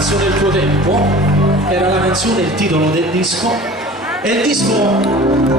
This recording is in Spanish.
spazio del tuo tempo, era la canzone, il titolo del disco, e il disco